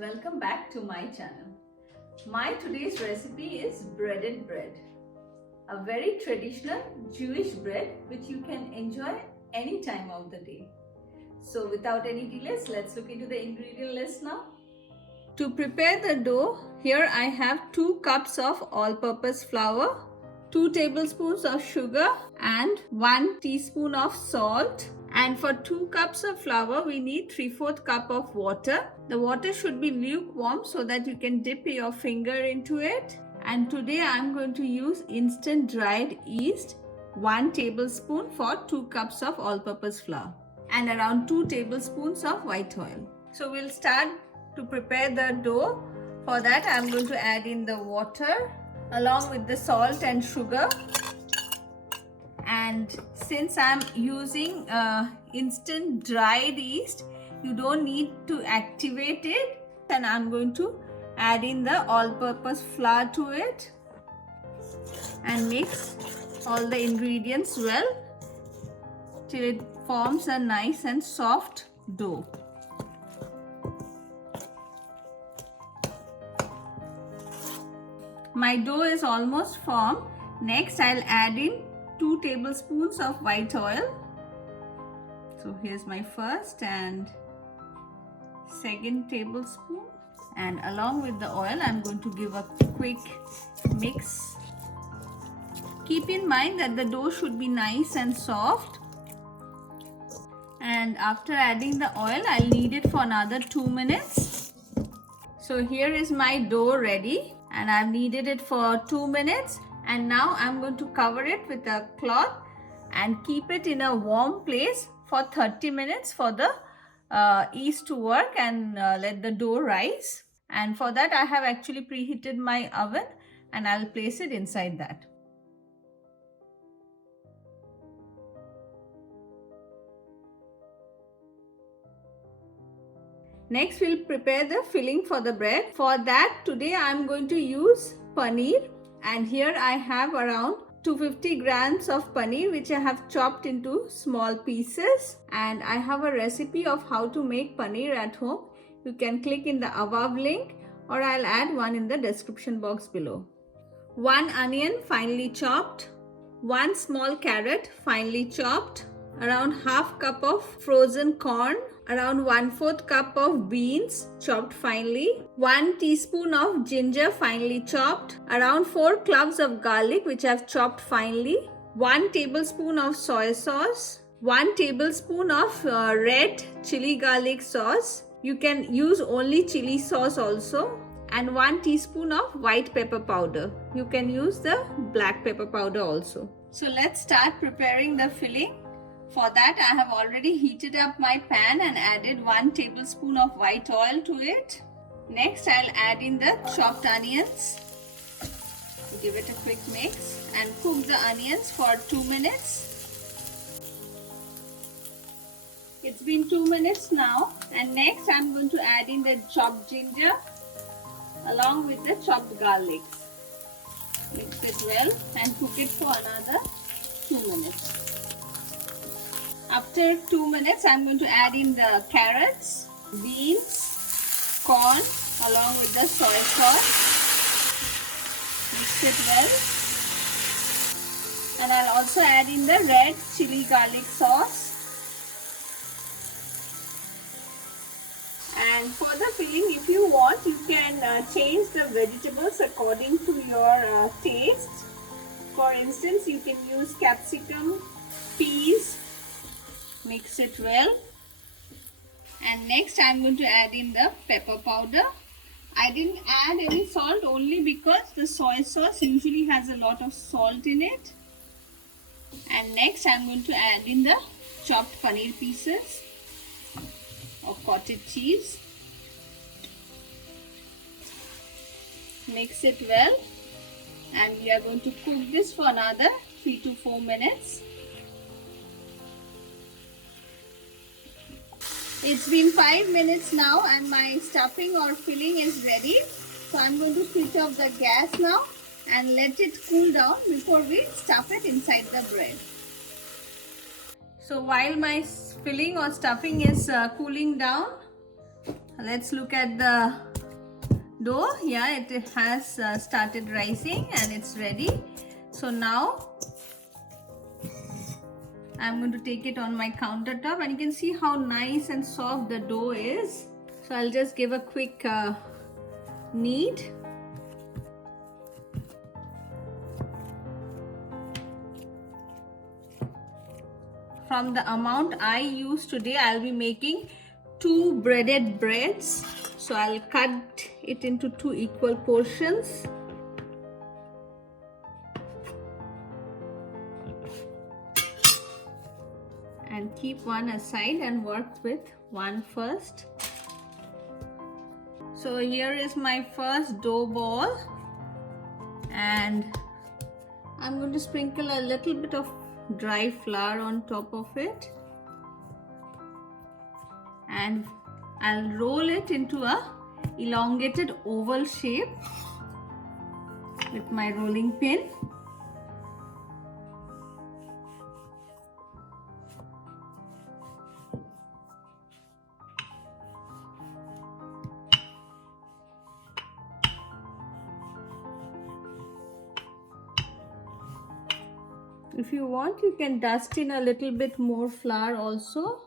welcome back to my channel. My today's recipe is breaded bread, a very traditional Jewish bread which you can enjoy any time of the day. So without any delays, let's look into the ingredient list now. To prepare the dough, here I have 2 cups of all-purpose flour, 2 tablespoons of sugar and 1 teaspoon of salt. And for 2 cups of flour, we need 3/4 cup of water. The water should be lukewarm so that you can dip your finger into it. And today I'm going to use instant dried yeast, 1 tablespoon for 2 cups of all-purpose flour, and around 2 tablespoons of white oil. So we'll start to prepare the dough. For that, I'm going to add in the water along with the salt and sugar. And since I'm using instant dried yeast, you don't need to activate it. And I'm going to add in the all-purpose flour to it and mix all the ingredients well till it forms a nice and soft dough. My dough is almost formed. Next, I'll add in 2 tablespoons of white oil. So here's my first and second tablespoon, and along with the oil I'm going to give a quick mix. Keep in mind that the dough should be nice and soft, and after adding the oil I'll knead it for another 2 minutes. So here is my dough ready, and I've kneaded it for 2 minutes. And now I'm going to cover it with a cloth and keep it in a warm place for 30 minutes for the yeast to work and let the dough rise. And for that I have actually preheated my oven, and I'll place it inside that. Next, we'll prepare the filling for the bread. For that, today I'm going to use paneer. And here I have around 250 grams of paneer which I have chopped into small pieces, and I have a recipe of how to make paneer at home. You can click in the above link, or I'll add one in the description box below. 1 onion finely chopped, 1 small carrot finely chopped, around half cup of frozen corn, around 1/4 cup of beans chopped finely, 1 teaspoon of ginger finely chopped, around 4 cloves of garlic which I've chopped finely, 1 tablespoon of soy sauce, 1 tablespoon of red chili garlic sauce. You can use only chili sauce also, and 1 teaspoon of white pepper powder. You can use the black pepper powder also. So let's start preparing the filling. For that, I have already heated up my pan and added 1 tablespoon of white oil to it. Next, I'll add in the chopped onions. Give it a quick mix and cook the onions for 2 minutes. It's been 2 minutes now, and next I'm going to add in the chopped ginger along with the chopped garlic. Mix it well and cook it for another 2 minutes. After 2 minutes, I'm going to add in the carrots, beans, corn along with the soy sauce. Mix it well. And I'll also add in the red chili garlic sauce. And for the filling, if you want, you can change the vegetables according to your taste. For instance, you can use capsicum, peas. Mix it well, and next I'm going to add in the pepper powder. I didn't add any salt only because the soy sauce usually has a lot of salt in it. And next I'm going to add in the chopped paneer pieces or cottage cheese. Mix it well, and we are going to cook this for another 3 to 4 minutes. It's been 5 minutes now, and my stuffing or filling is ready. So I'm going to switch off the gas now and let it cool down before we stuff it inside the bread. So while my filling or stuffing is cooling down, let's look at the dough. Yeah, it has started rising and it's ready. So now I'm going to take it on my countertop, and you can see how nice and soft the dough is. So I'll just give a quick knead. From the amount I use today, I'll be making 2 breaded breads. So I'll cut it into 2 equal portions. And keep one aside and work with one first. So here is my first dough ball, and I'm going to sprinkle a little bit of dry flour on top of it, and I'll roll it into a elongated oval shape with my rolling pin. If you want, you can dust in a little bit more flour also.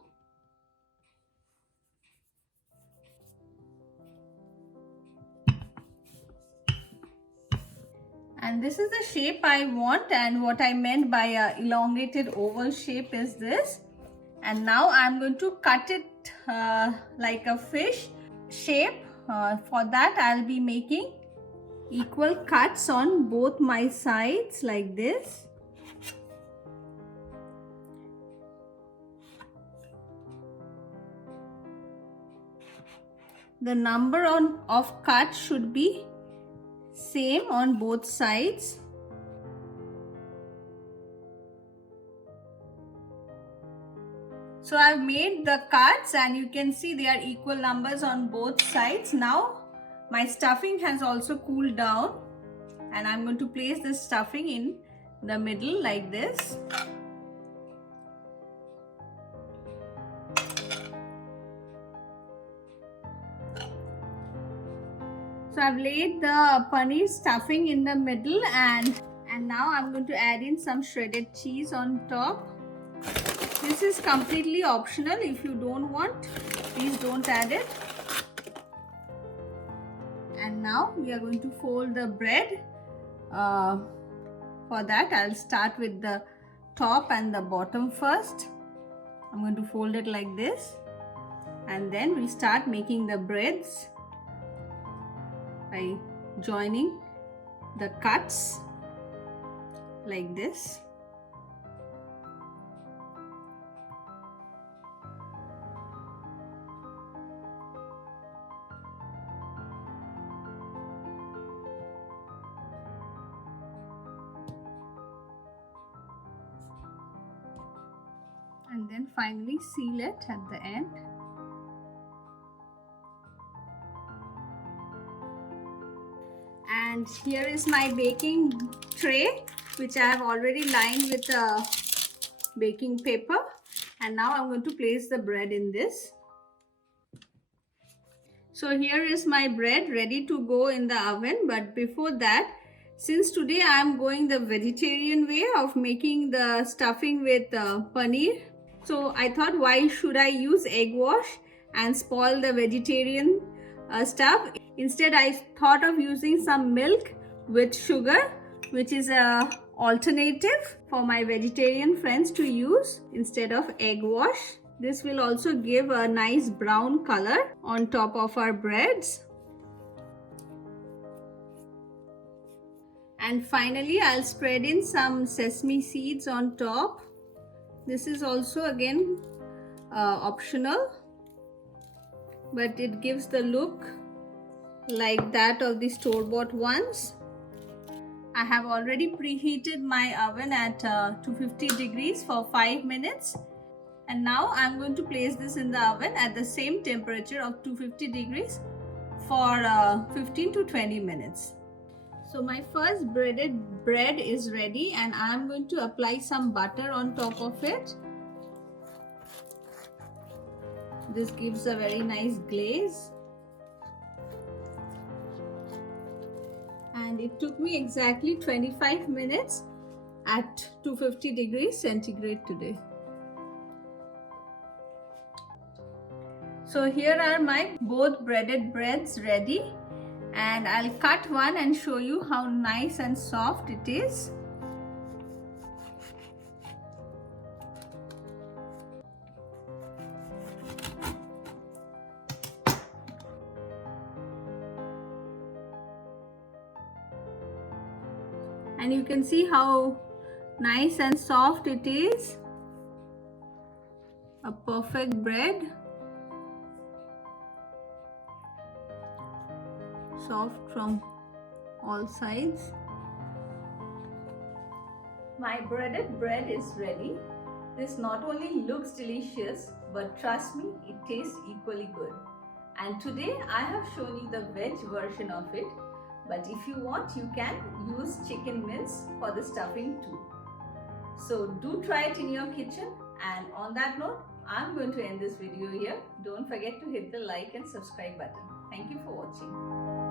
And this is the shape I want, and what I meant by a elongated oval shape is this. And now I'm going to cut it like a fish shape. For that, I'll be making equal cuts on both my sides like this. The number of cuts should be same on both sides. So I've made the cuts, and you can see they are equal numbers on both sides. Now my stuffing has also cooled down, and I'm going to place the stuffing in the middle like this. So I've laid the paneer stuffing in the middle, and now I'm going to add in some shredded cheese on top. This is completely optional. If you don't want, please don't add it. And now we are going to fold the bread. For that, I'll start with the top and the bottom first. I'm going to fold it like this, and then we'll start making the breads by joining the cuts like this. And then finally seal it at the end. And here is my baking tray, which I have already lined with baking paper. And now I'm going to place the bread in this. So here is my bread ready to go in the oven. But before that, since today I am going the vegetarian way of making the stuffing with paneer, so I thought, why should I use egg wash and spoil the vegetarian stuff? Instead, I thought of using some milk with sugar, which is a alternative for my vegetarian friends to use instead of egg wash. This will also give a nice brown color on top of our breads. And finally, I'll spread in some sesame seeds on top. This is also again optional, but it gives the look like that of the store-bought ones. I have already preheated my oven at 250 degrees for 5 minutes. And now I'm going to place this in the oven at the same temperature of 250 degrees for 15 to 20 minutes. So my first breaded bread is ready, and I'm going to apply some butter on top of it. This gives a very nice glaze. and it took me exactly 25 minutes at 250 degrees centigrade today. So here are my both breaded breads ready, and I'll cut one and show you how nice and soft it is. And you can see how nice and soft it is. A perfect bread. Soft from all sides. My breaded bread is ready. This not only looks delicious, but trust me, it tastes equally good. And today I have shown you the veg version of it. But if you want, you can use chicken mince for the stuffing too. So do try it in your kitchen. And on that note, I'm going to end this video here. Don't forget to hit the like and subscribe button. Thank you for watching.